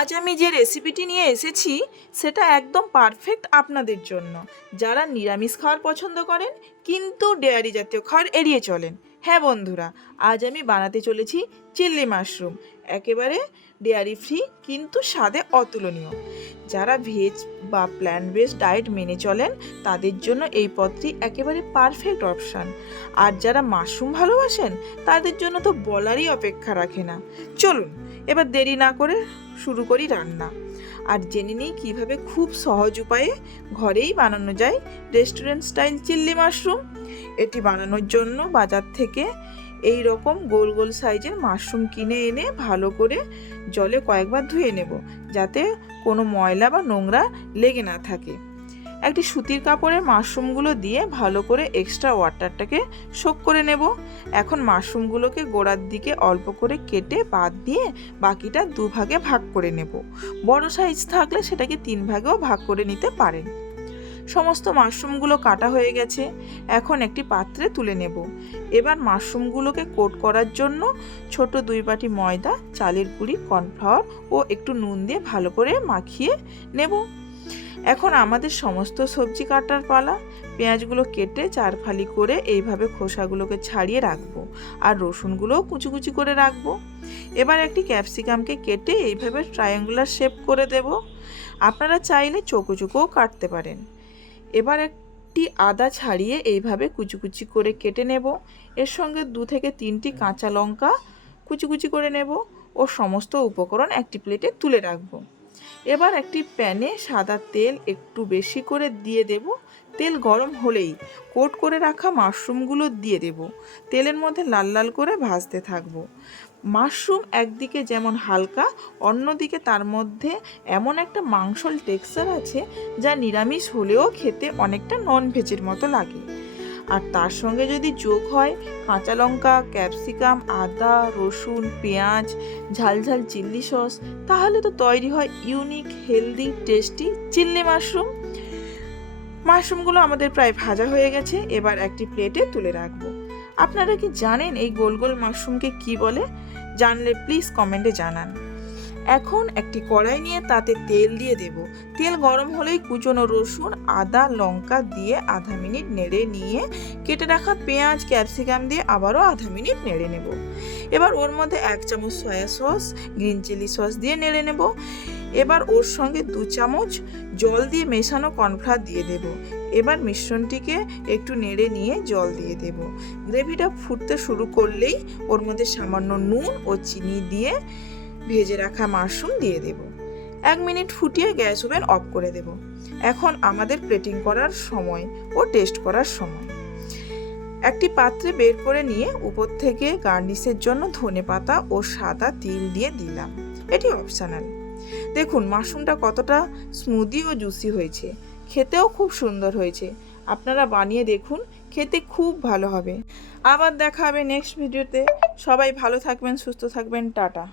আজ আমি যে রেসিপিটি নিয়ে এসেছি সেটা একদম পারফেক্ট আপনাদের জন্য, যারা নিরামিষ খাওয়ার পছন্দ করেন কিন্তু ডেয়ারি জাতীয় খাবার এড়িয়ে চলেন। হ্যাঁ বন্ধুরা, আজ আমি বানাতে চলেছি চিল্লি মাশরুম, একেবারে ডেয়ারি ফ্রি কিন্তু স্বাদে অতুলনীয়। যারা ভেজ বা প্ল্যান্ট বেসড ডায়েট মেনে চলেন তাদের জন্য এই পদটি একেবারে পারফেক্ট অপশান। আর যারা মাশরুম ভালোবাসেন তাদের জন্য তো বলারই অপেক্ষা রাখে না। চলুন এবার দেরি না করে শুরু করি রান্না, আর জেনে নিই কীভাবে খুব সহজ উপায়ে ঘরেই বানানো যায় রেস্টুরেন্ট স্টাইল চিল্লি মাশরুম। এটি বানানোর জন্য বাজার থেকে এই রকম গোল গোল সাইজের মাশরুম কিনে এনে ভালো করে জলে কয়েকবার ধুয়ে নেব, যাতে কোনো ময়লা বা নোংরা লেগে না থাকে। একটি সুতির কাপড়ে মাশরুমগুলো দিয়ে ভালো করে এক্সট্রা ওয়াটারটাকে শোক করে নেব। এখন মাশরুমগুলোকে গোড়ার দিকে অল্প করে কেটে বাদ দিয়ে বাকিটা দুভাগে ভাগ করে নেব। বড় সাইজ থাকলে সেটাকে 3 ভাগেও ভাগ করে নিতে পারেন। সমস্ত মাশরুমগুলো কাটা হয়ে গেছে, এখন একটি পাত্রে তুলে নেব। এবার মাশরুমগুলোকে কোট করার জন্য ছোট 2 বাটি ময়দা, চালের গুঁড়ি, কর্নফ্লাওয়ার ও একটু নুন দিয়ে ভালো করে মাখিয়ে নেব। এখন আমাদের সমস্ত সবজি কাটার পালা। পেঁয়াজগুলো কেটে 4 ফালি করে এইভাবে খোসাগুলোকে ছাড়িয়ে রাখবো, আর রসুনগুলোও কুচি কুচি করে রাখবো। এবার একটি ক্যাপসিকামকে কেটে এইভাবে ট্রায়াঙ্গুলার শেপ করে দেব। আপনারা চাইলে চৌকো চৌকোও কাটতে পারেন। এবার একটি আদা ছাড়িয়ে এইভাবে কুচি কুচি করে কেটে নেব। এর সঙ্গে 2 থেকে 3টি কাঁচা লঙ্কা কুচি কুচি করে নেব ও সমস্ত উপকরণ একটি প্লেটে তুলে রাখবো। এবার একটি প্যানে সাদা তেল একটু বেশি করে দিয়ে দেব। তেল গরম হলেই কোট করে রাখা মাশরুমগুলো দিয়ে দেব। তেলের মধ্যে লাল লাল করে ভাজতে থাকবো। মাশরুম একদিকে যেমন হালকা, অন্যদিকে তার মধ্যে এমন একটা মাংসল টেক্সচার আছে যা নিরামিষ হলেও খেতে অনেকটা নন ভেজের মতো লাগে। আর তার সঙ্গে যদি যোগ হয় কাঁচা লঙ্কা, ক্যাপসিকাম, আদা, রসুন, পেঁয়াজ, ঝালঝাল চিল্লি সস, তাহলে তো তৈরি হয় ইউনিক, হেলদি, টেস্টি চিল্লি মাশরুম। মাশরুমগুলো আমাদের প্রায় ভাজা হয়ে গেছে, এবার একটি প্লেটে তুলে রাখবো। আপনারা কি জানেন এই গোল গোল মাশরুমকে কি বলে? জানলে প্লিজ কমেন্টে জানান। এখন একটি কড়াই নিয়ে তাতে তেল দিয়ে দেব। তেল গরম হলেই কুচনো রসুন, আদা, লঙ্কা দিয়ে আধা মিনিট নেড়ে নিয়ে কেটে রাখা পেঁয়াজ, ক্যাপসিকাম দিয়ে আবারও আধা মিনিট নেড়ে নেব। এবার ওর মধ্যে 1 চামচ soy sauce, green chilli sauce দিয়ে নেড়ে নেব। এবার ওর সঙ্গে 2 চামচ জল দিয়ে মেশানো কর্নফ্লাওয়ার দিয়ে দেব। এবার মিশ্রণটিকে একটু নেড়ে নিয়ে জল দিয়ে দেব। গ্রেভিটা ফুটতে শুরু করলেই ওর মধ্যে সামান্য নুন ও চিনি দিয়ে ভেজে রাখা মাশরুম দিয়ে দেব। 1 মিনিট ফুটিয়ে গ্যাস ওভেন অফ করে দেব। এখন আমাদের প্লেটিং করার সময় ও টেস্ট করার সময়। একটি পাত্রে বের করে নিয়ে উপর থেকে গার্নিশের জন্য ধনেপাতা ও সাদা তিল দিয়ে দিলাম। এটি অপশনাল। দেখুন মাশরুমটা কতটা স্মুদি ও জুসি হয়েছে, খেতেও খুব সুন্দর হয়েছে। আপনারা বানিয়ে দেখুন, খেতে খুব ভালো হবে। আবার দেখা হবে নেক্সট ভিডিওতে। সবাই ভালো থাকবেন, সুস্থ থাকবেন, টাটা।